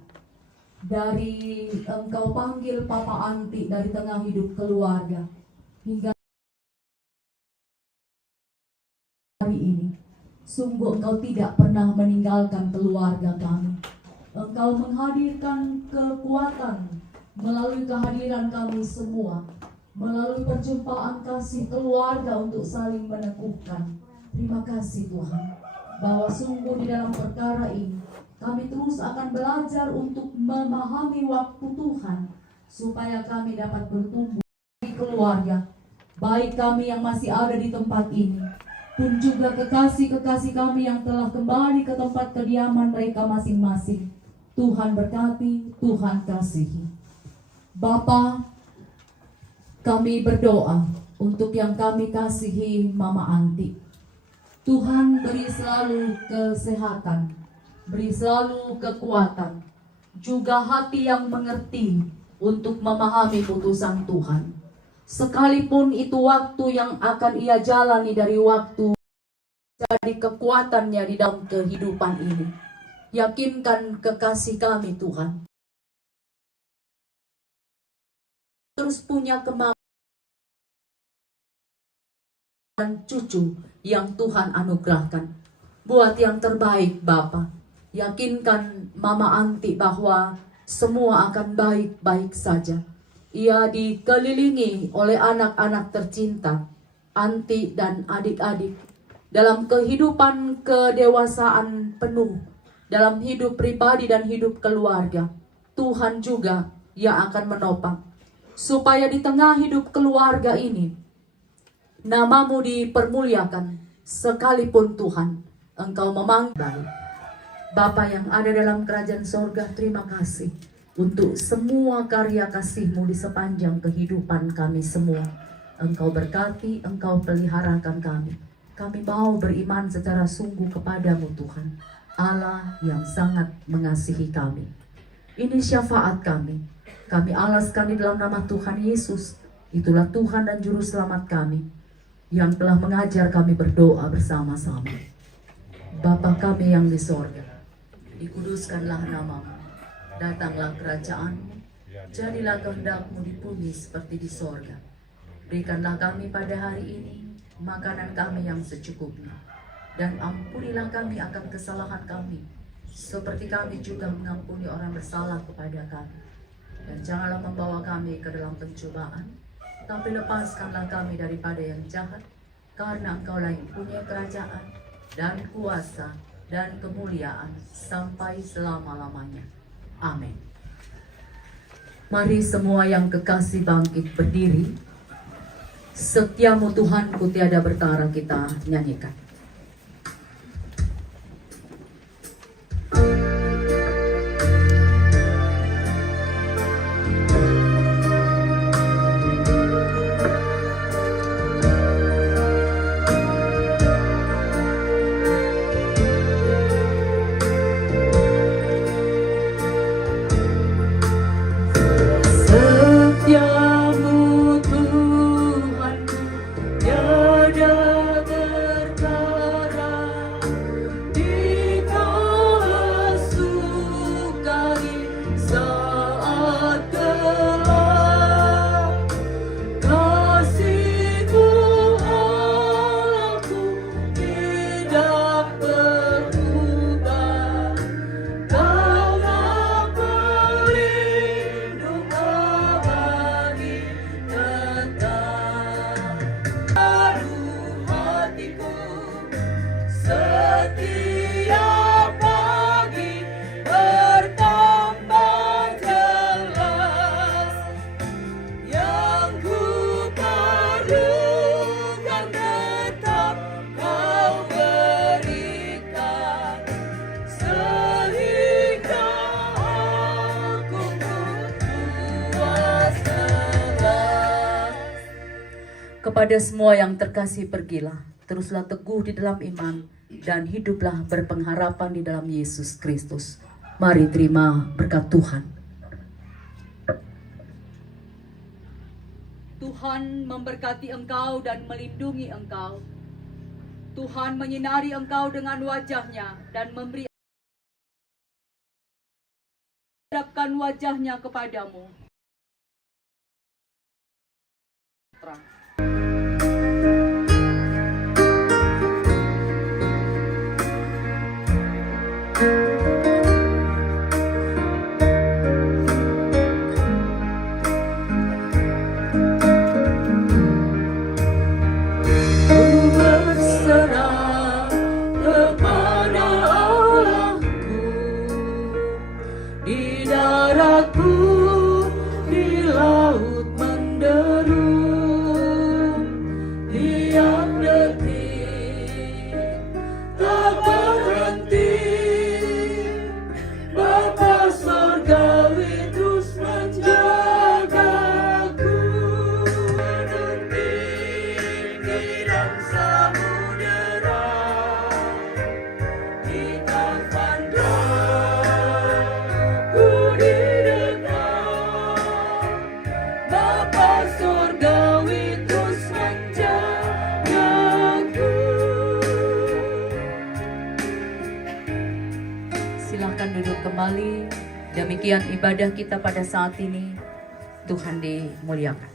Dari Engkau panggil Papa Anti dari tengah hidup keluarga, hingga hari ini, sungguh Engkau tidak pernah meninggalkan keluarga kami. Engkau menghadirkan kekuatan melalui kehadiran kami semua, melalui perjumpaan kasih keluarga untuk saling meneguhkan. Terima kasih Tuhan, bahwa sungguh di dalam perkara ini kami terus akan belajar untuk memahami waktu Tuhan, supaya kami dapat bertumbuh di keluarga, baik kami yang masih ada di tempat ini, pun juga kekasih-kekasih kami yang telah kembali ke tempat kediaman mereka masing-masing. Tuhan berkati, Tuhan kasihi. Bapa, kami berdoa untuk yang kami kasihi Mama Anti. Tuhan beri selalu kesehatan, beri selalu kekuatan, juga hati yang mengerti untuk memahami putusan Tuhan. Sekalipun itu waktu yang akan ia jalani dari waktu jadi kekuatannya di dalam kehidupan ini. Yakinkan kekasih kami Tuhan, terus punya kemampuan dan cucu yang Tuhan anugerahkan. Buat yang terbaik Bapa. Yakinkan Mama Anti bahwa semua akan baik-baik saja. Ia dikelilingi oleh anak-anak tercinta, Anti dan adik-adik, dalam kehidupan kedewasaan penuh, dalam hidup pribadi dan hidup keluarga. Tuhan juga yang akan menopang, supaya di tengah hidup keluarga ini, nama-Mu dipermuliakan, sekalipun Tuhan, Engkau memanggil. Bapa yang ada dalam kerajaan sorga, terima kasih untuk semua karya kasih-Mu di sepanjang kehidupan kami semua. Engkau berkati, Engkau peliharakan kami. Kami mau beriman secara sungguh kepada-Mu Tuhan, Allah yang sangat mengasihi kami. Ini syafaat kami. Kami alaskan di dalam nama Tuhan Yesus. Itulah Tuhan dan Juru Selamat kami, yang telah mengajar kami berdoa bersama-sama. Bapa kami yang di sorga, dikuduskanlah nama-Mu, datanglah kerajaan-Mu, jadilah kehendak-Mu di bumi seperti di sorga. Berikanlah kami pada hari ini makanan kami yang secukupnya, dan ampunilah kami akan kesalahan kami, seperti kami juga mengampuni orang bersalah kepada kami. Dan janganlah membawa kami ke dalam pencobaan, tapi lepaskanlah kami daripada yang jahat, karena Engkau-lah yang punya kerajaan dan kuasa dan kemuliaan sampai selama-lamanya. Amin. Mari semua yang kekasih bangkit berdiri. Setiamu Tuhanku tiada bertara, kita nyanyikan. setiap pagi bertambah jelas. Yang ku perlukan tetap Kau berikan, sehingga aku puas lelah. Kepada semua yang terkasih pergilah, teruslah teguh di dalam iman, dan hiduplah berpengharapan di dalam Yesus Kristus. Mari terima berkat Tuhan. Tuhan memberkati engkau dan melindungi engkau. Tuhan menyinari engkau dengan wajah-Nya dan memberi hadapkan wajah-Nya kepadamu. Berserah kepada Allahku di daratku, di laut menderu, tiap detik tak berhenti. Bapa Sorgawi terus menjagaku, gunung tinggi dan samudera di taufan ku didekat. Bapa Sorgawi terus menjagaku. Silakan duduk kembali. Demikian ibadah kita pada saat ini. Tuhan dimuliakan.